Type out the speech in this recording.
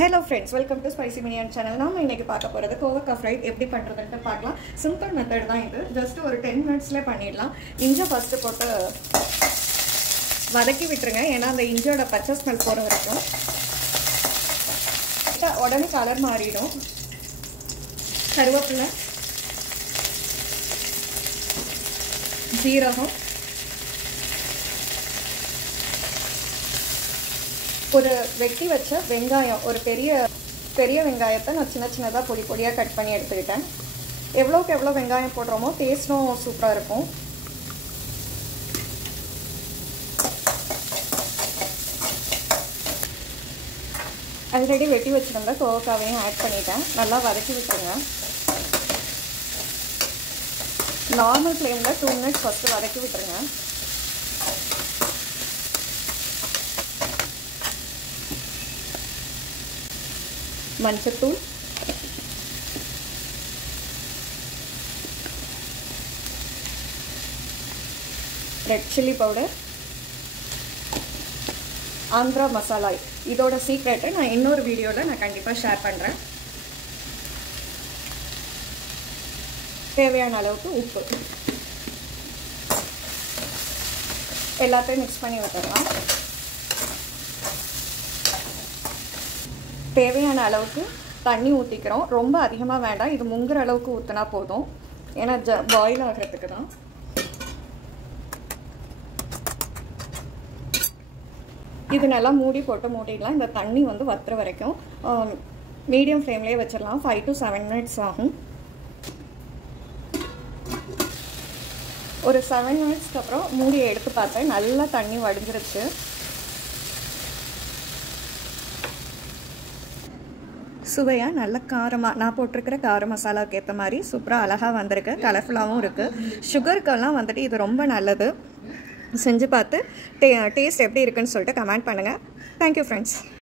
Hello friends, welcome to Spicy Minion channel. நாம இன்னைக்கு பார்க்க போறது கோவக்காய் ஃப்ரை எப்படி பண்றதுன்னு பார்க்கலாம். சிம்பிள் மெத்தட் தான் இது. ஜஸ்ட் ஒரு 10 மினிட்ஸ்ல பண்ணிடலாம். இஞ்சி ஃபர்ஸ்ட் போட்டு வதக்கி விட்டுருங்க. ஏன்னா அந்த இஞ்சியோட பச்சை ஸ்மெல் போற வரைக்கும். உடனே கலர் மாறிடும். கருவேப்பிலை, ஜீரகம், ஒரு வெட்டி வச்ச வெங்காயம், ஒரு பெரிய வெங்காயத்தை நான் சின்னதாக பொடியாக கட் பண்ணி எடுத்துக்கிட்டேன். எவ்வளோக்கு எவ்வளோ வெங்காயம் போடுறோமோ டேஸ்ட்டும் சூப்பராக இருக்கும். ஆல்ரெடி வெட்டி வச்சுருந்த கோவக்காவையும் ஆட் பண்ணிட்டேன். நல்லா வதக்கி விட்டுருங்க. நார்மல் ஃப்ளேமில் 2 மினிட்ஸ் ஃபஸ்ட்டு வதக்கி விட்டுருங்க. மஞ்சத்தூள், red chilli powder, Andhra masala. இதோட சீக்ரெட்டை நான் இன்னொரு வீடியோவில் நான் கண்டிப்பாக ஷேர் பண்ணுறேன். தேவையான அளவுக்கு உப்பு எல்லாத்தையும் மிக்ஸ் பண்ணி விட்டுடலாம். தேவையான அளவுக்கு தண்ணி ஊற்றிக்கிறோம். ரொம்ப அதிகமாக வேண்டாம், இது முங்குற அளவுக்கு ஊற்றினா போதும். ஏன்னா பாயில் ஆகிறதுக்கு தான். இது நல்லா மூடி போட்டு மூடிடலாம். இந்த தண்ணி வந்து வத்துற வரைக்கும் மீடியம் ஃப்ளேம்லேயே வச்சிடலாம். 5 to 7 மினிட்ஸ் ஆகும். ஒரு 7 மினிட்ஸ்க்கு அப்புறம் மூடியை எடுத்து பார்த்தேன். நல்லா தண்ணி வடிஞ்சிருச்சு. சுவையாக நல்ல காரமாக நான் போட்டிருக்கிற கார மசாலாவுக்கு ஏற்ற மாதிரி சூப்பராக அழகாக வந்திருக்கு. கலர்ஃபுல்லாகவும் இருக்குது. சுகருக்கெல்லாம் வந்துட்டு இது ரொம்ப நல்லது. செஞ்சு பார்த்து டேஸ்ட் எப்படி இருக்குன்னு சொல்லிட்டு கமெண்ட் பண்ணுங்கள். Thank you friends.